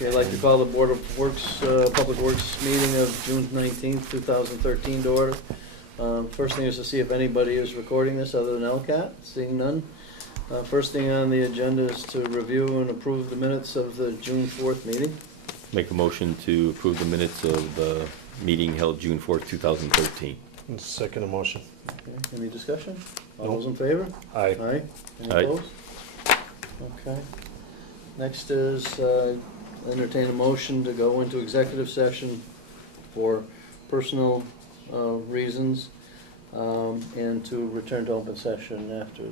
Okay, I'd like to call the Board of Works, Public Works meeting of June 19th, 2013 to order. First thing is to see if anybody is recording this other than LCAT. Seeing none. First thing on the agenda is to review and approve the minutes of the June 4th meeting. Make a motion to approve the minutes of the meeting held June 4th, 2013. Second emotion. Okay, any discussion? All No. those in favor? Aye. Aye. Any Aye. opposed? Okay. Next is entertain a motion to go into executive session for personal reasons and to return to open session after.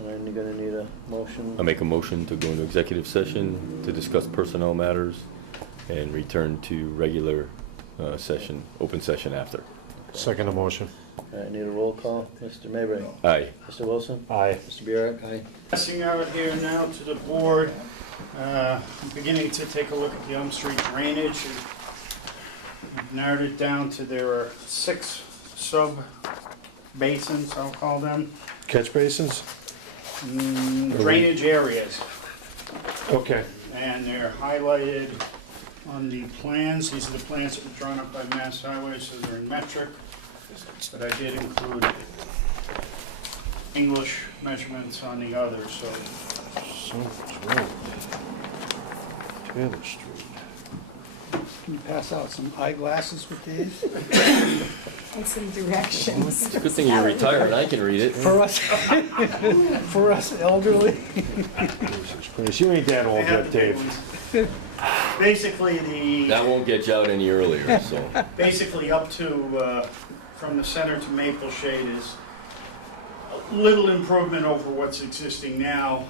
And I'm gonna need a motion. I make a motion to go into executive session to discuss personnel matters and return to regular session, open session after. Second emotion. I need a roll call. Mr. Mabry. Aye. Mr. Wilson. Aye. Mr. Burek. Aye. Passing out here now to the board, I'm beginning to take a look at the Elm Street drainage. I've narrowed it down to there are 6 sub-basins, I'll call them, Catch basins? drainage areas. Okay. And they're highlighted on the plans. These are the plans that were drawn up by Mass Highways, so they're in metric. But I did include English measurements on the others, so Summers Road. Taylor Street. Can you pass out some eyeglasses with these? And some directions. It's a good thing you're retired, I can read it. For us, for us elderly? Chris, you ain't that I old have yet, the big Dave. ones. Basically, That won't get you out any earlier, so. basically up to, from the center to Maple Shade is a little improvement over what's existing now.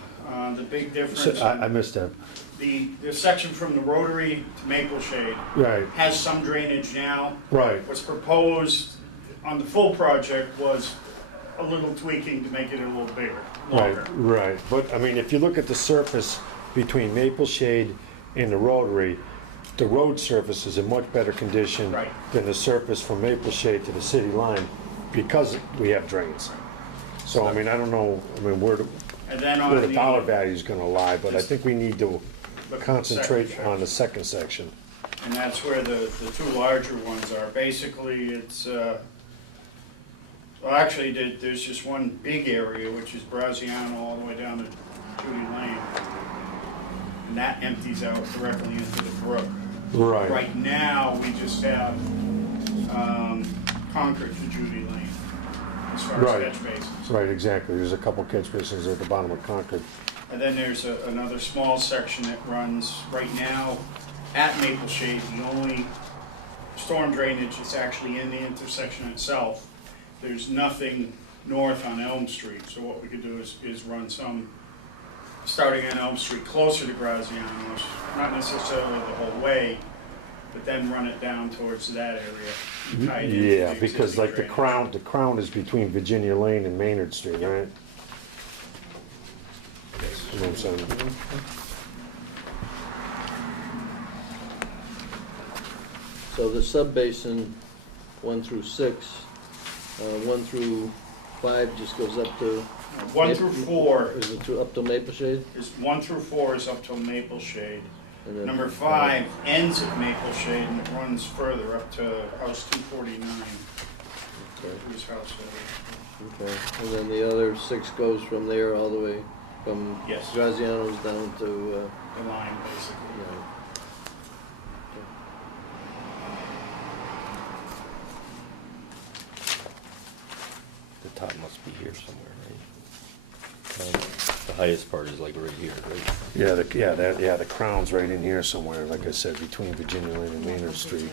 The big difference, I missed that. the section from the Rotary to Maple Shade Right, has some drainage now. right. What's proposed on the full project was a little tweaking to make it a little bigger, longer. Right. But, I mean, if you look at the surface between Maple Shade and the Rotary, the road surface is in much better condition Right. than the surface from Maple Shade to the city line because we have drains. So, I mean, I don't know, I mean, where And then on the dollar the, value is gonna lie, but I think we need to Look at the concentrate second on the second section. and that's where the 2 larger ones are. Basically, it's, well, actually, there's just one big area, which is Braziano all the way down to Judy Lane. And that empties out directly into the brook. Right now, we just have Concord to Judy Lane, as far Right. as catch basins. Right, exactly. There's a couple catch basins at the bottom of Concord. And then there's another small section that runs right now at Maple Shade. The only storm drainage is actually in the intersection itself. There's nothing north on Elm Street, so what we could do is run some, starting on Elm Street closer to Graziano, not necessarily the whole way, but then run it down towards that area. and tie it into Yeah, the because existing like the drainage. crown is between Virginia Lane and Maynard Street, right? You know what I'm saying? So the sub-basin, 1 through 6, 1 through 5 just goes up to. 1 through 4 Is it up to Maple Shade? is 1 through 4 is up till Maple Shade. And then- Number 5 ends at Maple Shade and it runs further up to house 249. Okay. Whose house is Okay, and then the other 6 goes from there all the way from Yes. Graziano's down to, it? The line, basically. The top must be here somewhere, right? The highest part is like right here, right? Yeah, the crown's right in here somewhere, like I said, between Virginia Lane and Maynard Street.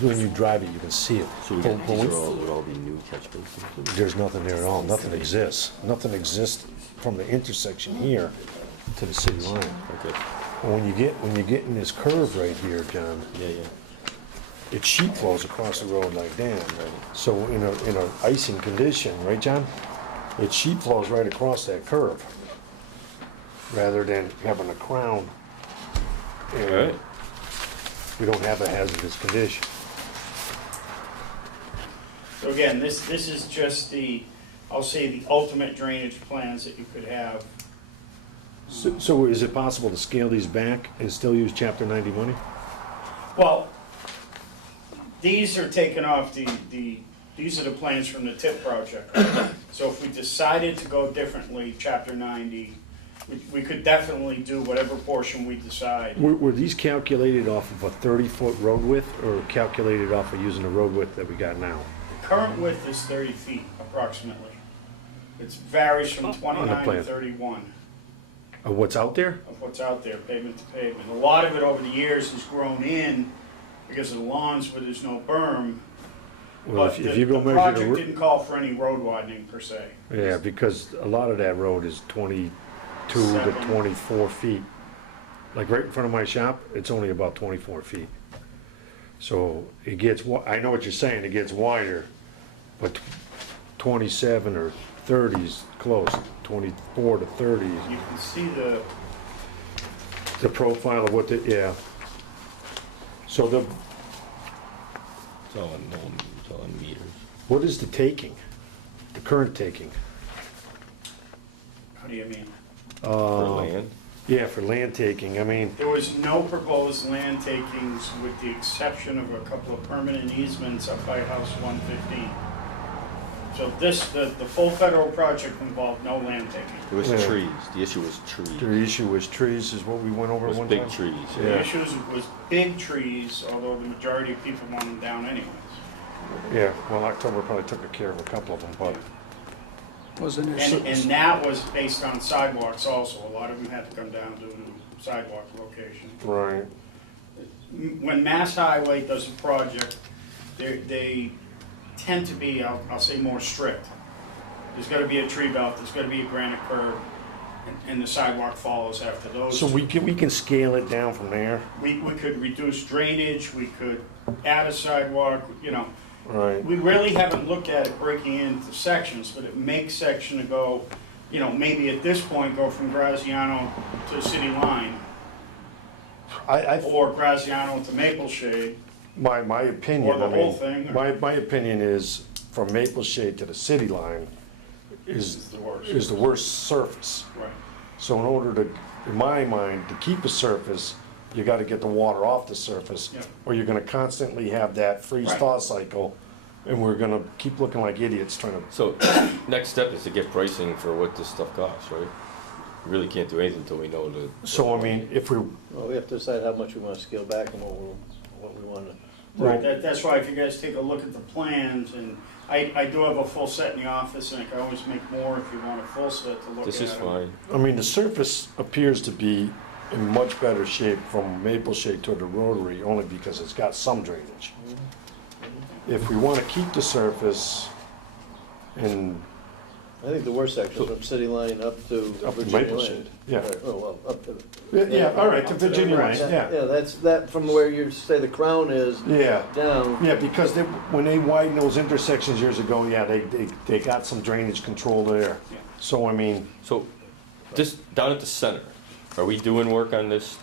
When you drive it, you can see it. So we But- got, but these we- are all, would all be new catch basins? There's nothing there at all, nothing exists. Nothing exists from the intersection here to the city line. Okay, And when you get in this curve right here, John, yeah. it sheet flows across the road like that. So in a icing condition, right, John? It sheet flows right across that curve, rather than having a crown. And Alright. we don't have a hazardous condition. So again, this is just the, I'll say the ultimate drainage plans that you could have. So is it possible to scale these back and still use chapter 90 money? Well, these are taken off these are the plans from the TIP project. So if we decided to go differently, chapter 90, we could definitely do whatever portion we decide. Were these calculated off of a 30-foot road width or calculated off of using the road width that we got now? Current width is 30 feet approximately. It varies from 29 to plan. 31 Of what's out there? of what's out there, pavement to pavement. A lot of it over the years has grown in because of the lawns where there's no berm. Well, But if you go the measure project the, didn't call for any road widening per se. yeah, because a lot of that road is 22 to 7. 24 feet. Like right in front of my shop, it's only about 24 feet. So it gets, I know what you're saying, it gets wider, but 27 or 30 is close, 24 to 30 is You can see the profile of what the, yeah. So the, It's all on meters. what is the taking? The current taking? how do you mean? For land? Yeah, for land taking, I mean, There was no proposed land takings with the exception of a couple of permanent easements up by House 115. So the full federal project involved no land taking. It was Yeah. trees. The issue was the trees. issue was trees is what we went over It was one big time? trees. Yeah. The issue was big trees, although the majority of people want them down anyways. Yeah, well, October probably took care of a couple of them, but, Wasn't there, And that was based on sidewalks also. A lot of them had to come down due to sidewalk location. right. When Mass Highway does a project, they tend to be, I'll say, more strict. There's gotta be a tree belt, there's gotta be a granite curb, and the sidewalk follows after those. So we can scale it down from there, We could reduce drainage, we could add a sidewalk, you know. right? We really haven't looked at it breaking into sections, but it makes section to go, you know, maybe at this point, go from Graziano to the city line, or Graziano to Maple Shade. My Or opinion, the I whole mean, thing, or- my opinion is from Maple Shade to the city line Is is, the worst. is the worst surface. Right. So in order to, in my mind, to keep a surface, you gotta get the water off the surface. Yep. Or you're gonna constantly have that freeze-thaw cycle, and we're gonna keep looking like idiots trying to, So, next step is to get pricing for what this stuff costs, right? We really can't do anything until we know the. so I mean, if we, Well, we have to decide how much we wanna scale back and what we wanna. Right, that's why if you guys take a look at the plans, and I do have a full set in the office, and I can always make more if you want a full set to look at. This is them. fine. I mean, the surface appears to be in much better shape from Maple Shade toward the Rotary, only because it's got some drainage. If we wanna keep the surface and I think the worst section from city line up to up to Virginia Maple Lane. Shade, yeah. Right, oh, well, up to. Yeah, all right, to Virginia Lane, yeah. Yeah, that's, that, from where you say the crown is Yeah, down. yeah, because they, when they widened those intersections years ago, yeah, they got some drainage control there. Yeah. So, I mean, So, just down at the center, are we doing work on this?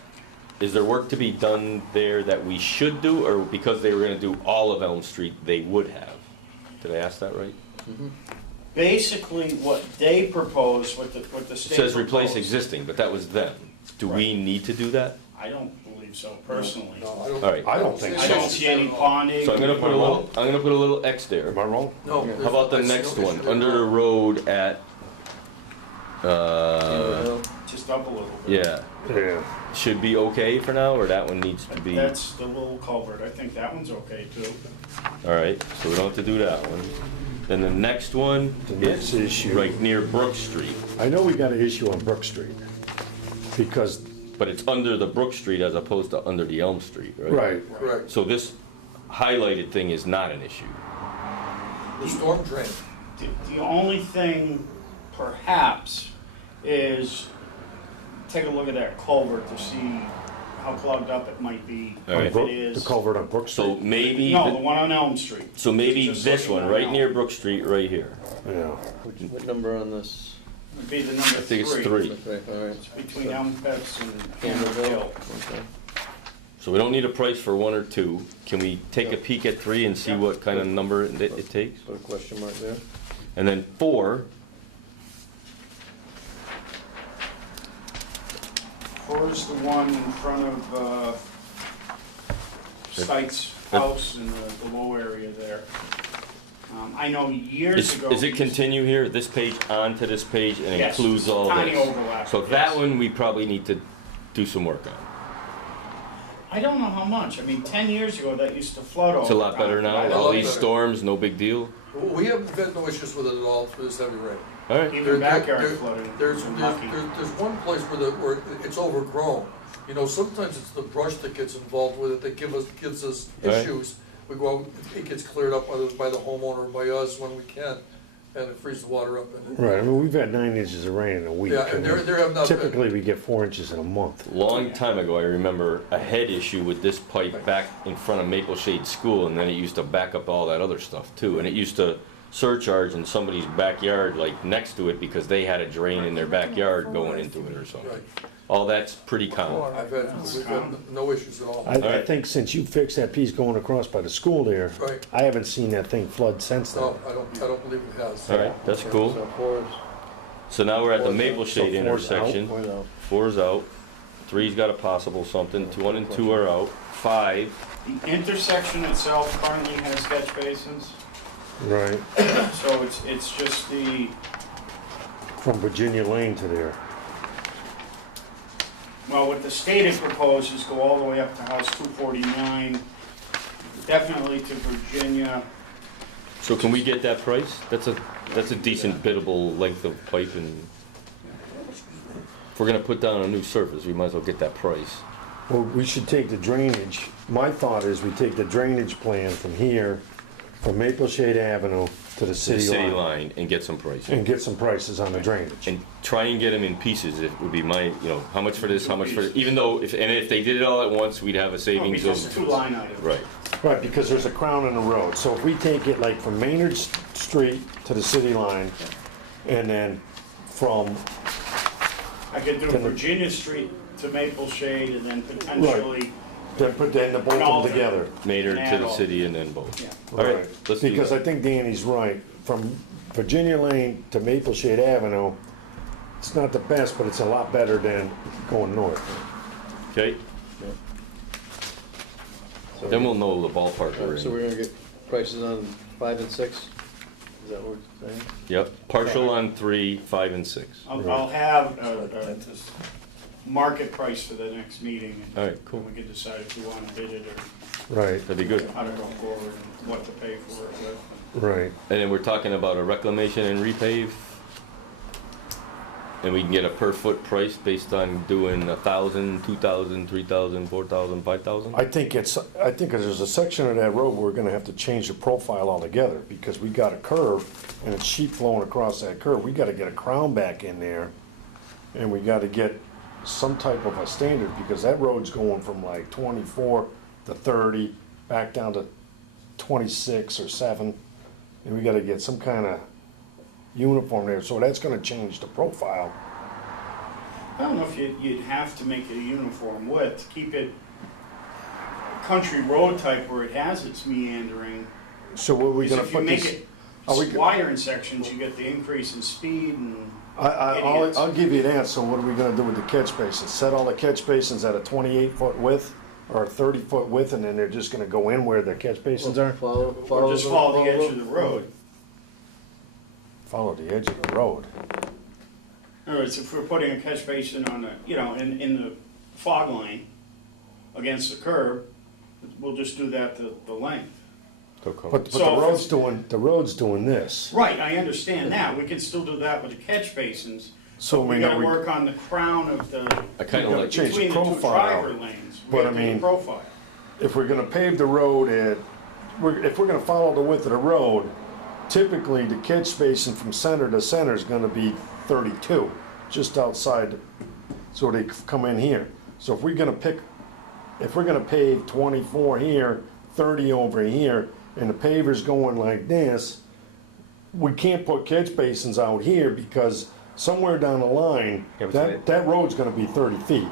Is there work to be done there that we should do, or because they were gonna do all of Elm Street, they would have? Did I ask that right? Basically, what they propose, what the It state says replace proposed- existing, but that was them. Do we need to do that? I don't believe so personally. All right, I don't think I don't so. see any ponding. so I'm gonna put a little X there. Am I wrong? No. How about the next one, under the road at, Just up a little bit. yeah, Yeah. should be okay for now, or that one needs to be? That's the little culvert, I think that one's okay too. All right, so we don't have to do that one. Then the next one The next is issue. right near Brook Street, I know we got an issue on Brook Street, because, but it's under the Brook Street as opposed to under the Elm Street, right? right, Correct. So this highlighted thing is not an issue. The storm drain. The only thing perhaps is take a look at that culvert to see how plugged up it might be. All right. If Brook- it the is. culvert on Brook So Street. maybe, No, the one on Elm Street. so maybe Just this looking one, at right Elm. near Brook Street, right here. Yeah. What number on this? Would be the number I think it's 3. Okay, all right. It's between Elm Pets and Campbell Campbell Hill. Okay. So we don't need a price for 1 or 2. Can we take a peek at 3 and see Yeah. what kind of number it takes? Put a question mark there. And then 4, far as the one in front of Stites House in the low area there, I know years ago. Is it continue here, this page onto this page and Yes, includes all this? tiny overlap, So yes. that one, we probably need to do some work on. I don't know how much. I mean, 10 years ago, that used to flood over. It's a lot better now, A all lot these better. storms, no big deal. We haven't had no issues with it at all through this heavy rain. All right, Even backyard There- flooding. There's I'm lucky. one place where it's overgrown. You know, sometimes it's the brush that gets involved with it that gives us Right. issues. We go out, it gets cleared up either by the homeowner or by us when we can, and it frees the water up. And Right, I mean, we've had 9 inches of rain in a week. Yeah, and there have not been. Typically, we get 4 inches in a month. long time ago, I remember a head issue with this pipe back in front of Maple Shade School, and then it used to back up all that other stuff too, and it used to surcharge in somebody's backyard, like next to it, because they had a drain in their backyard going into it or something. Right. All that's pretty common. We've had no issues at all. I Alright. think since you fixed that piece going across by the school there, Right. I haven't seen that thing flood since then. No, I don't believe it has. All right, that's cool. So four is. So now we're at the four's Maple out. Shade So four's out. intersection. Four's out. 4's out, 3's got a possible something, 1 and 2 are out, 5, The intersection itself currently has catch basins, Right, so it's just the, from Virginia Lane to there. well, what the state has proposed is go all the way up to House 249, definitely to Virginia. so can we get that price? That's a decent biddable length of pipe, and if we're gonna put down a new surface, we might as well get that price. Well, we should take the drainage, my thought is we take the drainage plan from here, from Maple Shade Avenue to the The city city line. line and get some pricing. And get some prices on the drainage. And try and get them in pieces, it would be my, how much for this, how much for, even though, if they did it all at once, we'd have a savings Because of. two line items. Right, Right, because there's a crown in the road, so if we take it like from Maynard Street to the city line, and then from, I could do Can- Virginia Street to Maple Shade and then potentially, then put then the both of them together. Maynard to Add the all. city and then both. yeah. All right, Right. let's do Because I that. think Danny's right, from Virginia Lane to Maple Shade Avenue, it's not the best, but it's a lot better than going north. Okay, So then we'll know the ballpark we're So we're in. gonna get prices on 5 and 6? Is that what we're saying? Yep, partial on 3, 5, and 6. I'll have a market price for the next meeting. All right, cool. And we can decide if we want to bid it or Right, That'd be good. how to go forward and what to pay for it with. right. And then we're talking about a reclamation and repave. And we can get a per foot price based on doing 1,000, 2,000, 3,000, 4,000, 5,000? I think there's a section of that road where we're gonna have to change the profile altogether, because we got a curve, and it's sheet flowing across that curve. We gotta get a crown back in there, and we gotta get some type of a standard, because that road's going from like 24 to 30, back down to 26 or 7, and we gotta get some kind of uniform there, so that's gonna change the profile. I don't know if you'd have to make it a uniform width, keep it country road type where it has its meandering. So what are we Because gonna if you put make this? it are we- wider in sections, you get the increase in speed and. Idiots. I'll give you that, so what are we gonna do with the catch basins? Set all the catch basins at a 28-foot width, or a 30-foot width, and then they're just gonna go in where the catch basins are? Or just follow the edge of the road. Follow the edge of the road. In other words, if we're putting a catch basin on the, in the fog line against the curb, we'll just do that the length. But So the if road's doing this. Right, I understand that. We can still do that with the catch basins. So We gotta work on the crown of the, I kind We of gotta like, change the between the two profile. driver lanes. We But have I to do the mean- profile. If we're gonna pave the road if we're gonna follow the width of the road, typically the catch basin from center to center is gonna be 32, just outside, so they come in here. So if we're gonna pave 24 here, 30 over here, and the paver's going like this, we can't put catch basins out here, because somewhere down the line, that road's gonna be 30 feet.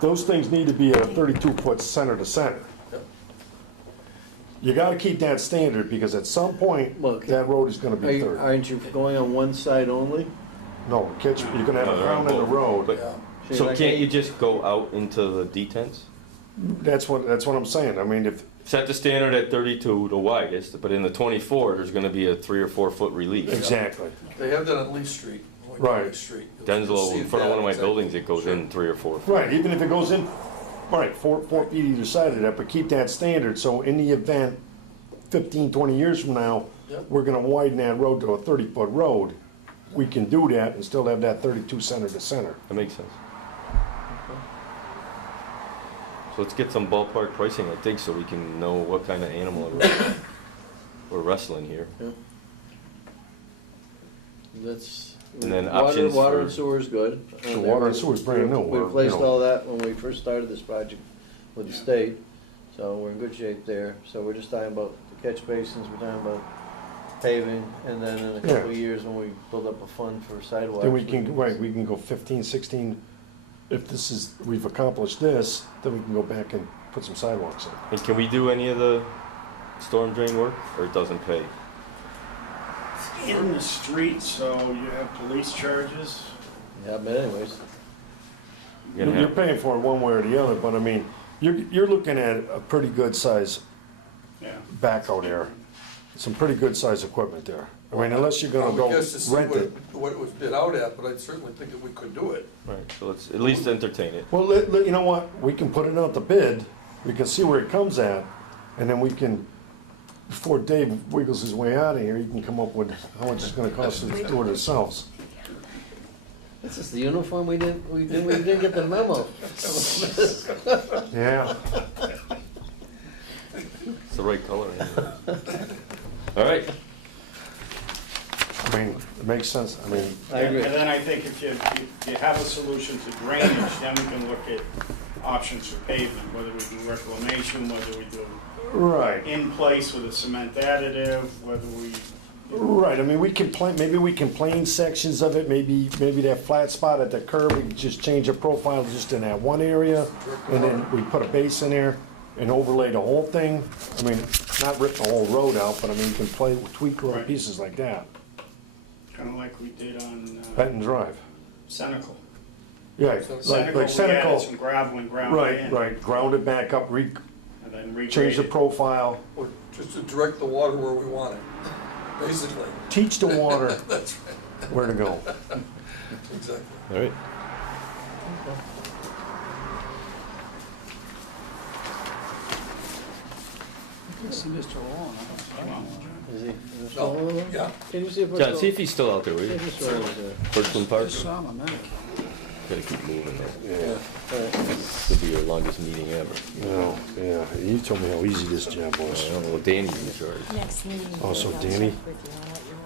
Those things need to be at a 32-foot center to center. You gotta keep that standard, because at some point, Well, that road is gonna be 30. Aren't you going on one side only? No, you're gonna have a crown in the road, but So like- can't you just go out into the detents? That's what I'm saying. I mean, if, Set the standard at 32, the widest, but in the 24, there's gonna be a 3 or 4 foot relief. exactly. They have that on Lee Street. like Right. Lee Street. You'll Denslow, see in front of one of my exactly. buildings, it goes in 3 or 4 feet. Right, even if it goes in, right, 4 feet either side of that, but keep that standard, so in the event, 15, 20 years from now, Yep. we're gonna widen that road to a 30-foot road, we can do that and still have that 32 center to center. That makes sense. So let's get some ballpark pricing, I think, so we can know what kind of animal we're wrestling here. Yeah. That's. And then water- options Water for- and sewer is good. The water and sewer's brand new, We we're, you replaced know. all that when we first started this project with the state, so we're in good shape there. So we're just talking about the catch basins, we're talking about paving, and then in a couple Yeah. of years, when we build up a fund for sidewalks. Then we can, right, we can go 15, 16, if this is, we've accomplished this, then we can go back and put some sidewalks in. And can we do any of the storm drain work, or it doesn't pay? In the street, so you have police charges. Yeah, but anyways, You're gonna You're have- paying for it one way or the other, but I mean, you're looking at a pretty good size Yeah. backhoe there, some pretty good size equipment there. I mean, unless you're I gonna would go guess to see rent it. what it was bid out at, but I certainly think that we could do it. Right, so let's at least entertain it. Well, you know what, we can put it out to bid, we can see where it comes at, and then we can, before Dave wiggles his way out of here, he can come up with how much it's gonna cost us to do it ourselves. this is the uniform we didn't get the memo. Yeah, It's the right color. anyway. All right, I mean, it makes sense, I mean, I agree. And then I think if you have a solution to drainage, then we can look at options for pavement, whether we do reclamation, whether we do right. in place with a cement additive, whether we, Right, I mean, we can maybe we can plane sections of it, maybe that flat spot at the curb, we can just change the profile just in that one area, and then we put a base in there and overlay the whole thing. I mean, not rip the whole road out, but I mean, you can tweak little Right. pieces like that. kind of like we did on Benton Drive. Senecal. Yeah, Senecal, like we Senecal, added some gravel and ground it in. right, ground it back up, And then change the regraded. profile, Or just to direct the water where we want it, basically. teach the water That's where to go. right, exactly. all right. I see Mr. Long. I don't know. Is he? No, yeah. Can you see if John, see if he's still out there, will See you? if Mr. Rowland's there. Birchland Park? Just saw him a minute. Gotta keep moving though. Yeah, All right. Could be your longest meeting ever. no, yeah, you told me how easy this job I was. don't know, well, Danny's in charge. Next meeting. Oh, so I'll Danny? check with you on what you're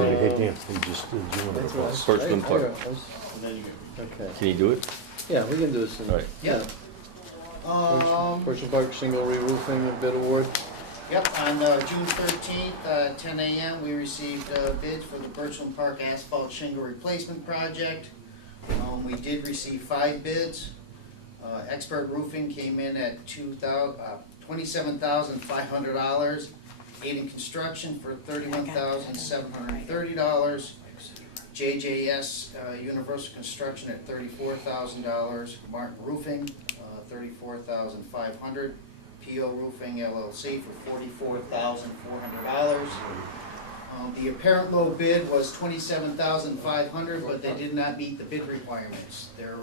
wearing. Hey, Dan, you just, you want That's to right. cross. Birchland Park. And then you Okay, Can you do it? yeah, we can do this. All right. Yeah. Portion Park Shingle Re-roofing bid award. Yep, on June 13th, 10 a.m., we received bids for the Birchland Park Asphalt Shingle Replacement Project. We did receive 5 bids. Expert Roofing came in at $27,500. Aiden Construction for $31,730. JJS Universal Construction at $34,000. Martin Roofing, $34,500. PO Roofing LLC for $44,400. The apparent low bid was $27,500, but they did not meet the bid requirements. Their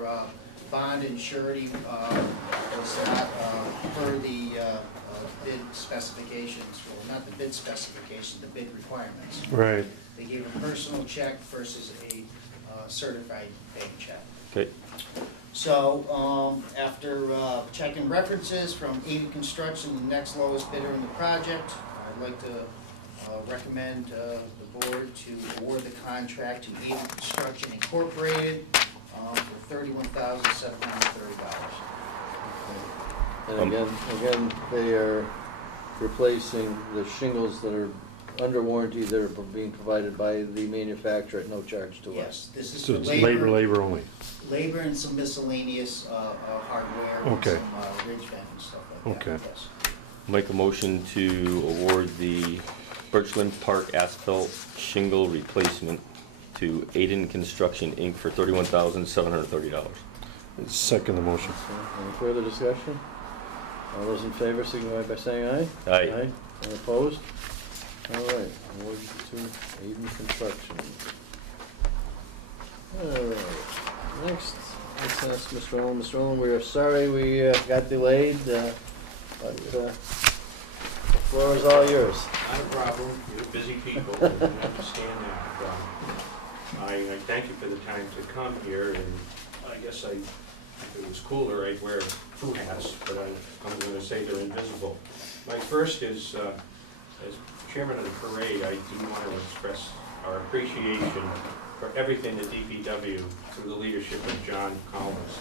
bond and surety was not per the bid specifications, well, not the bid specifications, the bid requirements. Right. They gave a personal check versus a certified bank check. Okay. So, after checking references from Aiden Construction, the next lowest bidder in the project, I'd like to recommend the board to award the contract to Aiden Construction Incorporated for $31,730. And again, they are replacing the shingles that are under warranty that are being provided by the manufacturer at no charge to us. Yes, this is So for it's labor, only. labor and some miscellaneous hardware, and Okay. some ridge vent and stuff like that. Okay. Yes. Make a motion to award the Birchland Park asphalt shingle replacement to Aiden Construction Inc. for $31,730. Second the motion. Any further discussion? All those in favor signify by saying aye. Aye. And opposed? All right, award to Aiden Construction. All right, next, let's ask Mr. Owen. Mr. Owen, we are sorry we got delayed, but the floor is all yours. Not a problem, you're busy people, I understand that. I thank you for the time to come here, and I guess if it was cooler, I'd wear two hats, but I'm gonna say they're invisible. My first is, as chairman of the parade, I do want to express our appreciation for everything the DPW, through the leadership of John Collins,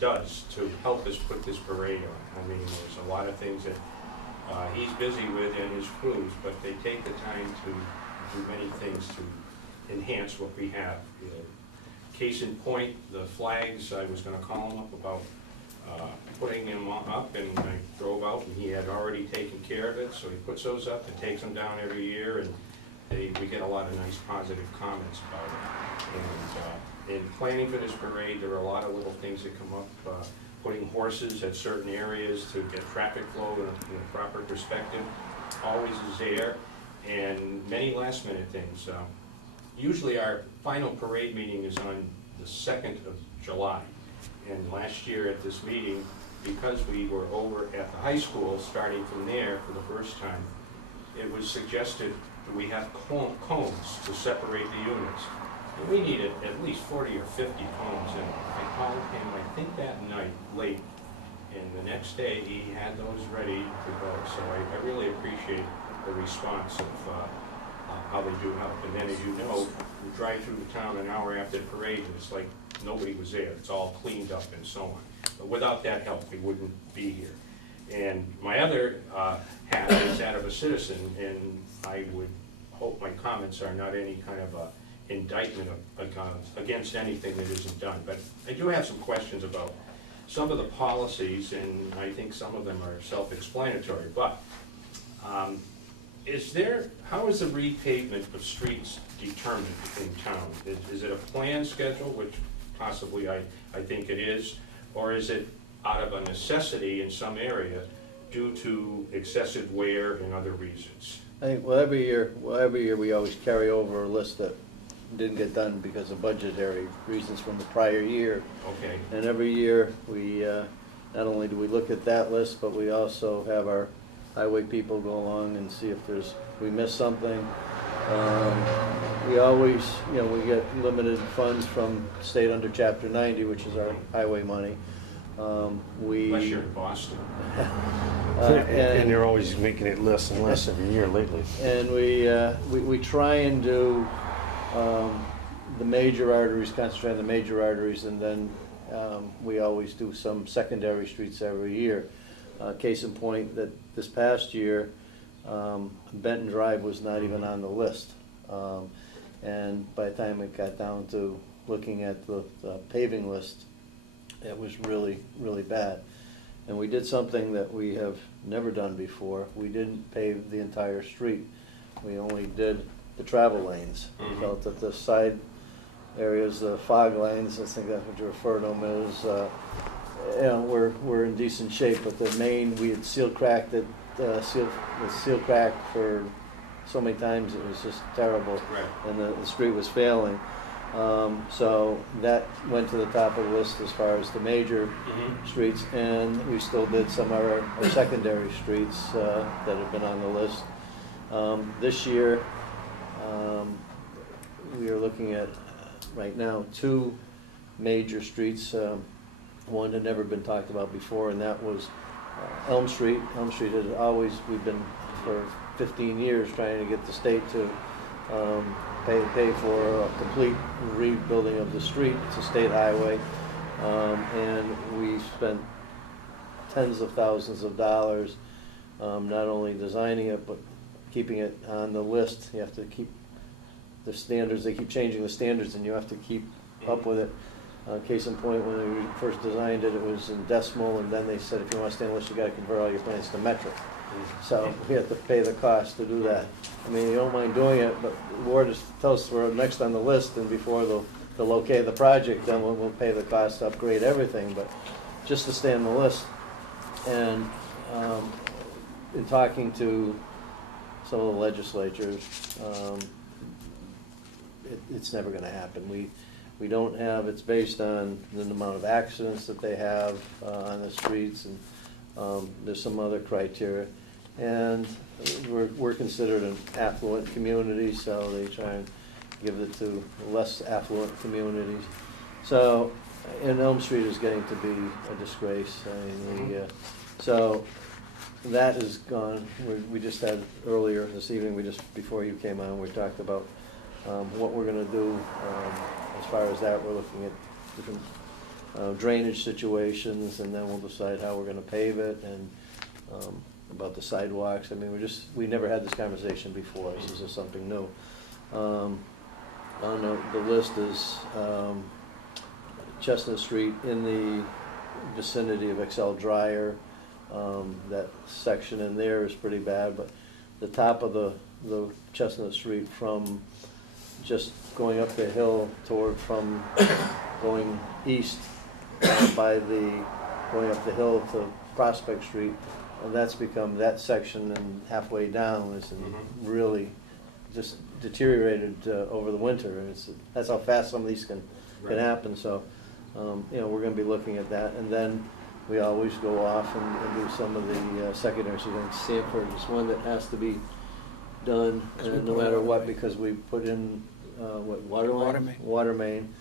does to help us put this parade on. I mean, there's a lot of things that he's busy with and his crews, but they take the time to do many things to enhance what we have. You know, case in point, the flags, I was gonna call him up about putting them up, and I drove out and he had already taken care of it, so he puts those up and takes them down every year, and we get a lot of nice positive comments about it. And in planning for this parade, there are a lot of little things that come up, putting horses at certain areas to get traffic flow in a proper perspective, always is there, and many last minute things. Usually our final parade meeting is on the 2nd of July. And last year at this meeting, because we were over at the high school, starting from there for the first time, it was suggested that we have cones to separate the units. And we needed at least 40 or 50 cones, and I called him, I think that night, late, and the next day he had those ready to go. So I really appreciate the response of how they do help. And then, as you know, you drive through the town an hour after the parade, and it's like nobody was there. It's all cleaned up and so on. But without that help, we wouldn't be here. And my other hat is that of a citizen, and I would hope my comments are not any kind of a indictment against anything that isn't done. But I do have some questions about some of the policies, and I think some of them are self-explanatory. But how is the repavement of streets determined in town? Is it a planned schedule, which possibly I think it is, or is it out of a necessity in some area due to excessive wear and other reasons? I think, well, every year we always carry over a list that didn't get done because of budgetary reasons from the prior year. Okay. And every year, we, not only do we look at that list, but we also have our highway people go along and see if we missed something. We always, we get limited funds from state under Chapter 90, which is our highway money. Unless you're in Boston. And they're always making it less and less every year lately. And we try and do the major arteries, concentrate on the major arteries, and then we always do some secondary streets every year. Case in point, that this past year, Benton Drive was not even on the list. And by the time it got down to looking at the paving list, it was really, really bad. And we did something that we have never done before. We didn't pave the entire street. We only did the travel lanes. We felt that the side areas, the fog lanes, I think that's what you refer to them as, we're in decent shape, but the main, we had seal cracked it, seal cracked for so many times, it was just terrible. Right. And the street was failing. So that went to the top of the list as far as the major streets, and we still did some of our secondary streets that have been on the list. This year, we are looking at, right now, 2 major streets. One had never been talked about before, and that was Elm Street. Elm Street has always, we've been for 15 years trying to get the state to pay for a complete rebuilding of the street. It's a state highway, and we spent tens of thousands of dollars, not only designing it, but keeping it on the list. You have to keep the standards, they keep changing the standards, and you have to keep up with it. Case in point, when we first designed it, it was in decimal, and then they said, if you want to stay on the list, you got to convert all your plans to metric. So we have to pay the cost to do that. I mean, you don't mind doing it, but the board just tells us we're next on the list, and before the they'll okay the project, then we'll pay the cost to upgrade everything, but just to stay on the list. And in talking to some of the legislatures, it's never gonna happen. We don't have, it's based on the amount of accidents that they have on the streets, and there's some other criteria. And we're considered an affluent community, so they try and give it to less affluent communities. So, and Elm Street is getting to be a disgrace. I mean, so that is gone. We just had earlier this evening, before you came on, we talked about what we're gonna do. As far as that, we're looking at different drainage situations, and then we'll decide how we're gonna pave it, and about the sidewalks. I mean, we never had this conversation before. This is just something new. On the list is Chestnut Street in the vicinity of Excel Dryer. That section in there is pretty bad, but the top of the Chestnut Street from just going up the hill from going east going up the hill to Prospect Street, and that's become, that section and halfway down is really just deteriorated over the winter. That's how fast some of these can happen. So, we're going to be looking at that, and then we always go off and do some of the secondary. So like Sanford is one that has to be done, no matter what, because we put in water main,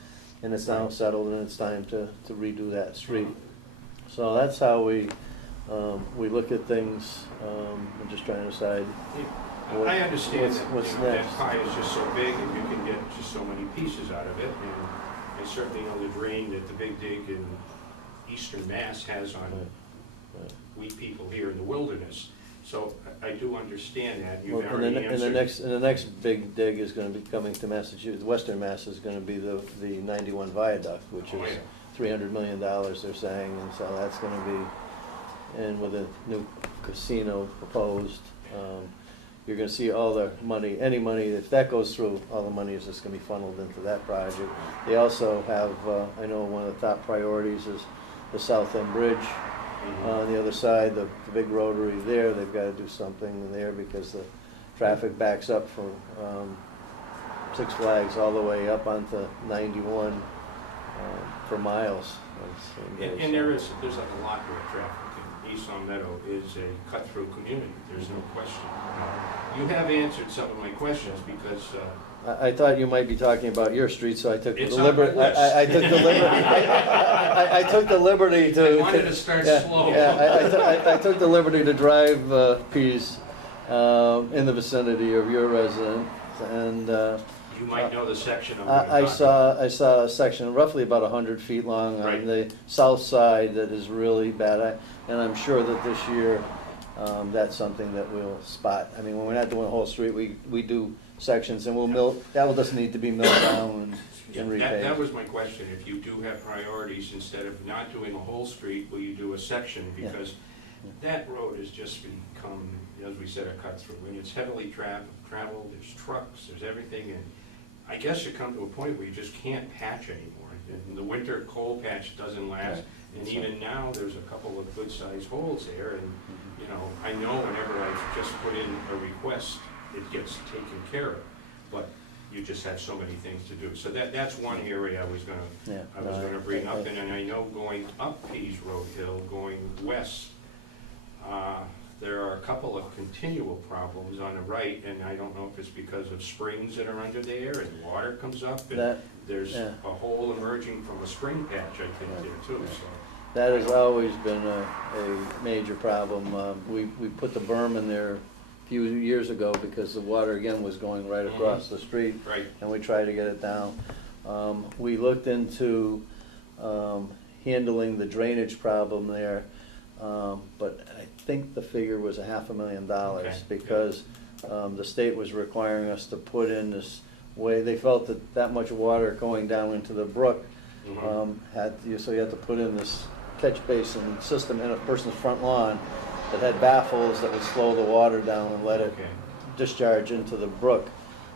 and it's now settled, and it's time to redo that street. So that's how we look at things. I'm just trying to decide. I understand what's that next. pie is just so big and you can get just so many pieces out of it. And I certainly know the drain that the Big Dig in Eastern Mass has on we people here in the wilderness. So I do understand that. You've already answered. And the next big dig is going to be coming to Massachusetts. Western Mass is going to be the 91 viaduct, which is $300 million, they're saying, and so that's going to be, and with a new casino proposed, you're going to see all the money, any money, if that goes through, all the money is just going to be funneled into that project. They also have, I know one of the top priorities is the South End Bridge. On the other side, the big rotary there, they've got to do something there because the traffic backs up from Six Flags all the way up onto 91 for miles. And there's like a lot more traffic. East Long Meadow is a cut-through community, there's no question. You have answered some of my questions because I thought you might be talking about your street, so I took the It's on my liberty. list. I took the liberty. I took the liberty to. I wanted to start slow. I took the liberty to drive Pease in the vicinity of your residence, and you might know the section of I saw a section roughly about 100 feet long Right. on the south side that is really bad. And I'm sure that this year that's something that we'll spot. I mean, when we're not doing the whole street, we do sections, and we'll mill. That will just need to be milled down and repaved. That was my question. If you do have priorities, instead of not doing a whole street, will you do a section? Because that road has just become, as we said, a cut through, and it's heavily traveled. There's trucks, there's everything, and I guess you come to a point where you just can't patch anymore. And the winter coal patch doesn't last, and even now there's a couple of good-sized holes there. And I know whenever I just put in a request, it gets taken care of. But you just have so many things to do. So that's one area I was gonna bring up. And then I know going up Pease Road Hill, going west, there are a couple of continual problems on the right, and I don't know if it's because of springs that are under there and water comes up, and there's a hole emerging from a spring patch, I think, there too. So that has always been a major problem. We put the berm in there a few years ago because the water again was going right across the street, and we tried to get it down. We looked into handling the drainage problem there. But I think the figure was $500,000 because the state was requiring us to put in this way. They felt that much water going down into the brook so you had to put in this catch basin system in a person's front lawn that had baffles that would slow the water down and let it discharge into the brook.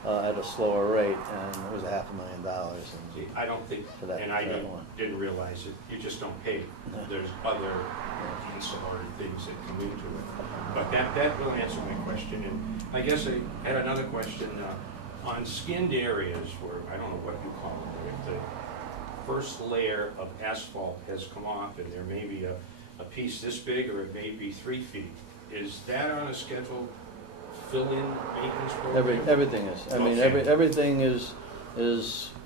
at a slower rate, and it was $500,000. See, I don't think, For that- and I for that one. didn't realize it, you just don't pay. No. There's other ancillary things that come into it. But that will answer my question, and I guess I had another question, on skinned areas where, I don't know what you call it, if the first layer of asphalt has come off and there may be a piece this big, or it may be 3 feet, is that on a scheduled fill-in maintenance program? Everything is. I mean, Okay. everything is,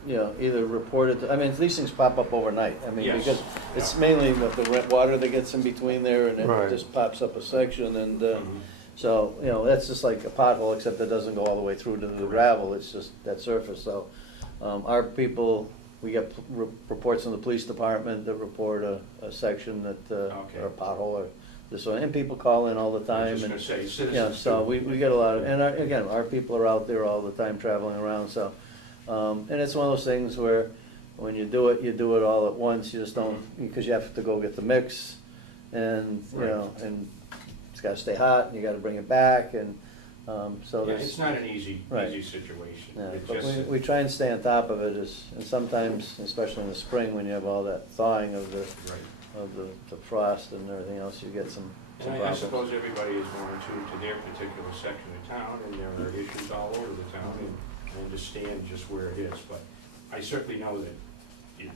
you know, either reported, I mean, these things pop up overnight. I mean, Yes. because it's mainly the rent water that gets in between there, and Right. it just pops up a section, and, Mhm. so, you know, that's just like a pothole, except it doesn't go all the way through to the gravel, it's just that surface, so. Our people, we get reports from the police department that report a section that, Okay. or a pothole, or this one, and people call in all the I time. was just and- gonna say, citizens. yeah, so do. we get a lot of, and again, our people are out there all the time traveling around, so. And it's one of those things where, when you do it all at once, you just don't, because you have to go get the mix, and, you Right. know, and it's gotta stay hot, and you gotta bring it back, and, so Yeah, there's. it's not an easy Right. situation. Yeah, It's but just, we try and stay on top of it, and sometimes, especially in the spring, when you have all that thawing of right. the frost and everything else, you get some And I problems. suppose everybody is more in tune to their particular section of town, and there are issues all over the town, and I understand just where it is, but I certainly know that you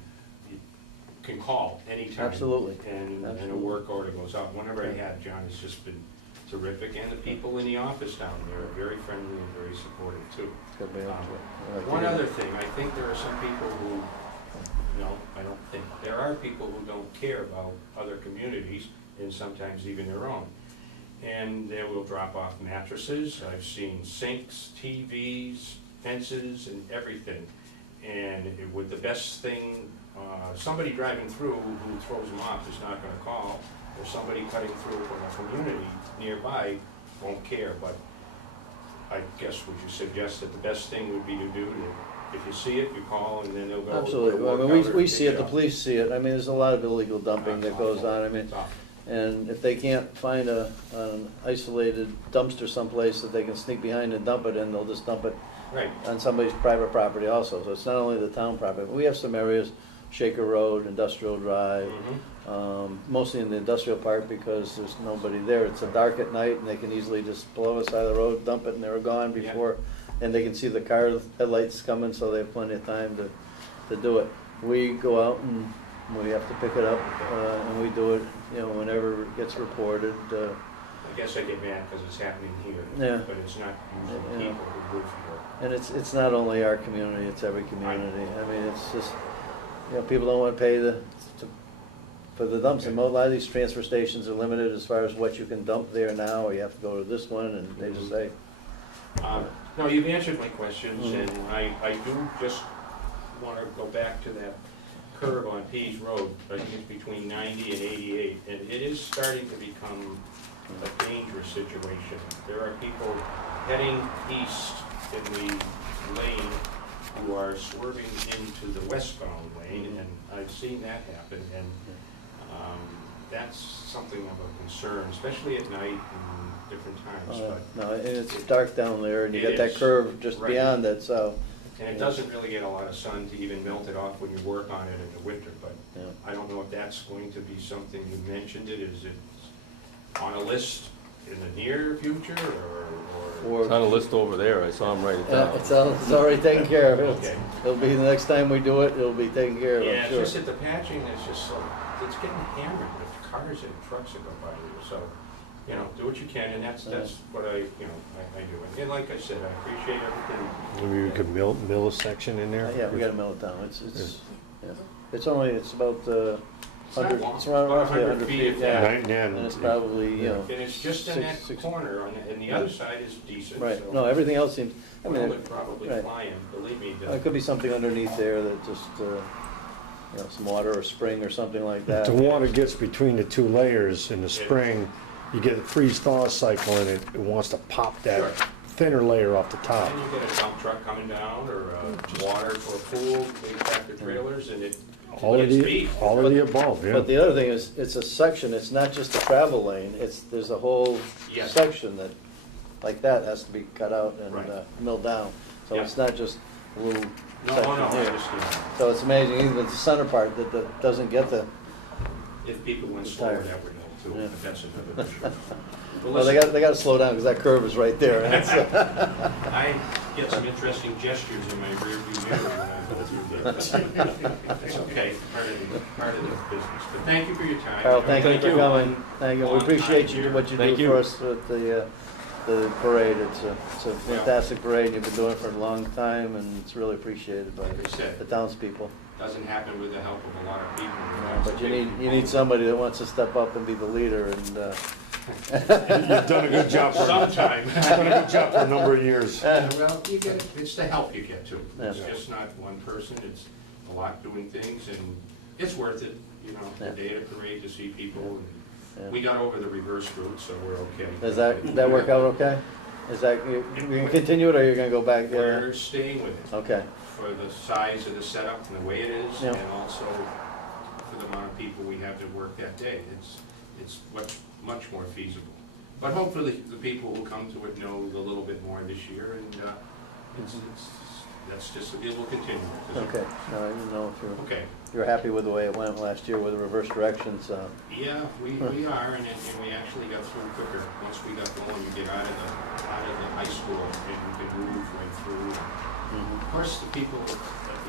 can call anytime. Absolutely. And a Absolutely. work order goes out. Whenever I have, John has just been terrific, and the people in the office down there are very friendly and very supportive too. Could be into it. One other thing, I think there are some people who, no, I don't think, there are people who don't care about other communities, and sometimes even their own. And they will drop off mattresses, I've seen sinks, TVs, fences, and everything. And with the best thing, somebody driving through who throws them off is not gonna call, or somebody cutting through from a community nearby won't care, but I guess would you suggest that the best thing would be to do, to, if you see it, you call, and then they'll go. Absolutely, I mean, we see it, the police see it, I mean, there's a lot of illegal dumping that goes on, I mean, It's awful. and if they can't find an isolated dumpster someplace that they can sneak behind and dump it in, they'll just dump it Right, on somebody's private property also, so it's not only the town property, but we have some areas, Shaker Road, Industrial Drive, mostly in the industrial park because there's nobody there, it's dark at night and they can easily just pull over the side of the road, dump it, and they're gone Yeah. before, and they can see the car headlights coming, so they have plenty of time to do it. We go out and we have to pick it up, and we do it, you know, whenever it gets reported, I guess I get mad because it's happening here. Yeah. But it's not usually Yeah. people who live here. and it's not only our community, it's every community, I mean, it's just, you know, people don't wanna pay for the dumps, and a lot of these transfer stations are limited as far as what you can dump there now, or you have to go to this one, and they just say, No, you've answered my questions, Mhm. and I do just want to go back to that curve on Pease Road. I think it's between 90 and 88, and it is starting to become a dangerous situation. There are people heading east in the lane who are swerving into the westbound lane, and I've seen that happen, and that's something of a concern, especially at night and different times. But no, and it's dark down there, and you It got that is. curve just Right. beyond it, so, And it doesn't really get a lot of sun to even melt it off when you work on it in the winter, but yeah. I don't know if that's going to be something, you mentioned it, is it on a list in the near future, or? It's on a list over there, I saw him write it Yeah, down. it's already taken care of, Okay. it'll be, the next time we do it, it'll be taken care of, Yeah, I'm it's sure. just that the patching is just so, it's getting hammered with cars and trucks that go by you, so, you know, do what you can, and that's what I do. And like I said, I appreciate everything. Maybe we could mill a section in there? Yeah, we gotta melt it down, yeah, it's only, it's about, It's not 100, long. it's around About roughly 100 100 feet, feet, if yeah. that. Right, yeah. And it's probably, you know, And it's just in that Six- corner, and the other side is decent, right, so. no, everything else seems, I Well, mean, would probably right. fly in, believe me. it could be something underneath there that just, you know, some water or spring or something like that. The water gets between the two layers in the spring, you get a freeze-thaw cycle and it wants to pop that Sure. thinner layer off the top. And you get a dump truck coming down, or water for a pool, big tractor trailers, and it, All but of it's the, speed. all of the above, But yeah. the other thing is, it's a section, it's not just a travel lane, there's a whole Yes. section that, like that, has to be cut out and Right. milled down. So Yeah. it's not just a little No, section no, I here. understand. So it's amazing, even the center part that doesn't get the, If people went It's slower, tired. that would help too, Yeah. but that's another issue. Well, well, listen, they gotta slow down, because that curve is right there. and it's, I get some interesting gestures in my rear view mirror when I go through there. It's okay, part of the business. But thank you for your time. Carl, thank you Thank for you. coming. Thank you. We Long appreciate time you, here. what you Thank do you. for us with the parade. It's a fantastic parade. You've been doing it for a long time, and it's really appreciated by Like I said, the townspeople. doesn't happen with the help of a lot of people. But you need somebody that wants to step up and be the leader, and You've done a good job for, Sometime. you've done a good job for a number of years. Yeah, well, you get, it's the help you get to. It's Yeah. just not one person, it's a lot doing things, and it's worth it, you know, the Yeah. day of the parade to see people. Yeah. And we got over the reverse route, so we're okay. does that work out okay? Is that, you gonna continue it, or you're gonna go back? We're staying with it. Okay, For the size of the setup and the way it is, Yeah. and also for the amount of people we have to work that day. It's much more feasible. But hopefully, the people who come to it know a little bit more this year, and that's just, it will continue. okay. No, I didn't know if Okay, you're happy with the way it went last year with the reverse directions. yeah, we are, and we actually got through quicker. Once we got going, you get out of the high school, and you can move right through. Of course, the people at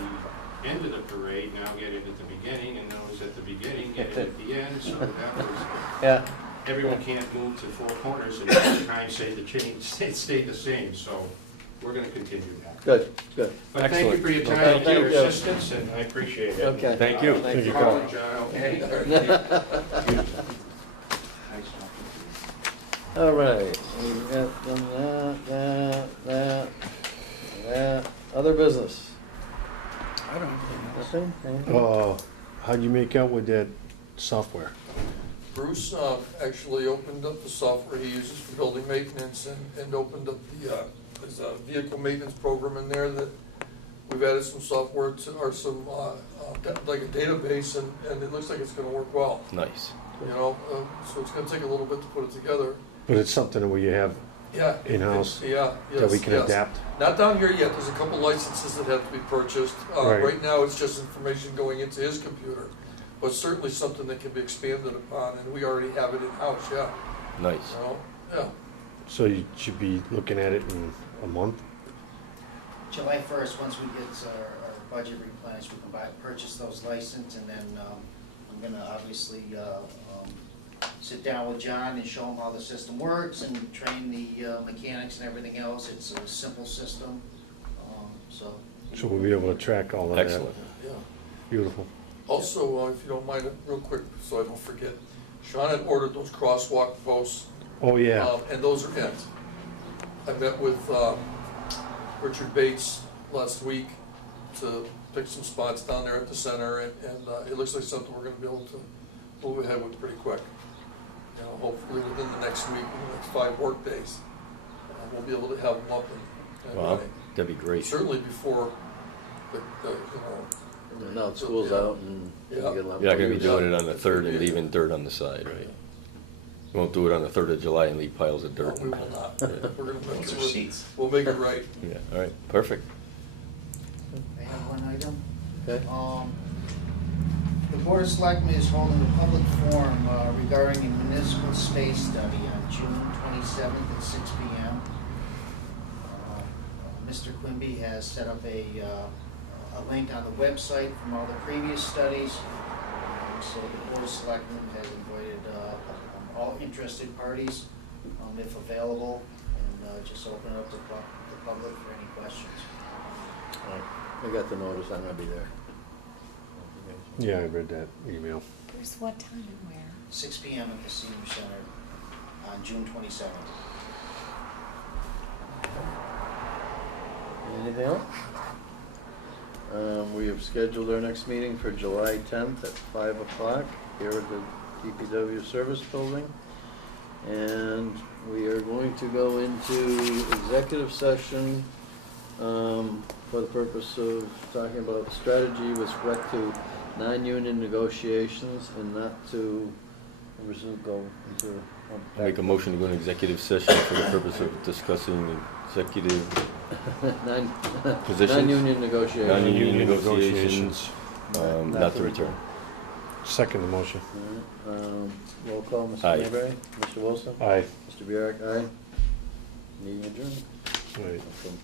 the end of the parade now get it at the beginning, and those at the beginning get it at the end, so that was, Yeah, everyone can't move to Four Corners and at the time say the change, stayed the same, so we're gonna continue that. good, good. But thank you for your time Excellent. and your Thank you. assistance, and I appreciate it. Okay. Thank you. Thank you, Carl Carl. and John, okay? All right, we've got that. Other business? I don't have Nothing? Anything? How'd you make out with that software? Bruce actually opened up the software he uses for building maintenance and opened up there's a vehicle maintenance program in there that we've added some software to, or some, like a database, and it looks like it's gonna work well, Nice. you know? So it's gonna take a little bit to put it together. But it's something that we have Yeah. In-house, Yeah, yes, that we can yes. adapt? Not down here yet, there's a couple licenses that have to be purchased. Right. Right now, it's just information going into his computer, but certainly something that can be expanded upon, and we already have it in-house, yeah, Nice. you know, yeah. So you should be looking at it in a month? July 1st, once we get our budget replenished, we can purchase those licenses, and then I'm gonna obviously sit down with John and show him how the system works and train the mechanics and everything else. It's a simple system, so. So we'll be able to track all of that? Excellent. Yeah. Beautiful. Also, if you don't mind, real quick, so I don't forget, Sean had ordered those crosswalk posts. Oh, yeah. And those are in. I met with Richard Bates last week to pick some spots down there at the center, and it looks like something we're gonna be able to move ahead with pretty quick. You know, hopefully within the next week, in the next 5 work days, we'll be able to have them up and Wow, running. that'd be great. Certainly before the Now school's Yeah. out and you Yeah. get a lot You're not gonna more be use. doing it on the 3rd and leaving dirt on the side, right? You won't do it on the 3rd of July and leave piles of No, dirt. we will not. We're gonna make Those are it, seats. we'll make it right. Yeah, all right, perfect. I have one item. Okay. The Board of Selectmen is holding a public forum regarding a municipal space study on June 27th at 6 p.m. Mr. Quimby has set up a link on the website from all the previous studies. So the Board of Selectmen has invited all interested parties, if available, and just open it up to the public for any questions. All right. I got the notice, I'm gonna be there. Yeah, I read that email. Bruce, what time and where? 6 p.m. at the Senior Center on June 27th. Anything else? We have scheduled our next meeting for July 10th at 5 o'clock here at the DPW Service Building. And we are going to go into executive session for the purpose of talking about strategy with respect to non-union negotiations and not to resume, go into. Make a motion to go into executive session for the purpose of discussing executive Non- positions. Non-union negotiations. Non-union negotiations, not to return. Second the motion. All right, roll call, Mr. Aye. Mayberry, Mr. Wilson, Aye. Mr. Burek, aye. Meeting adjourned. Right. Okay.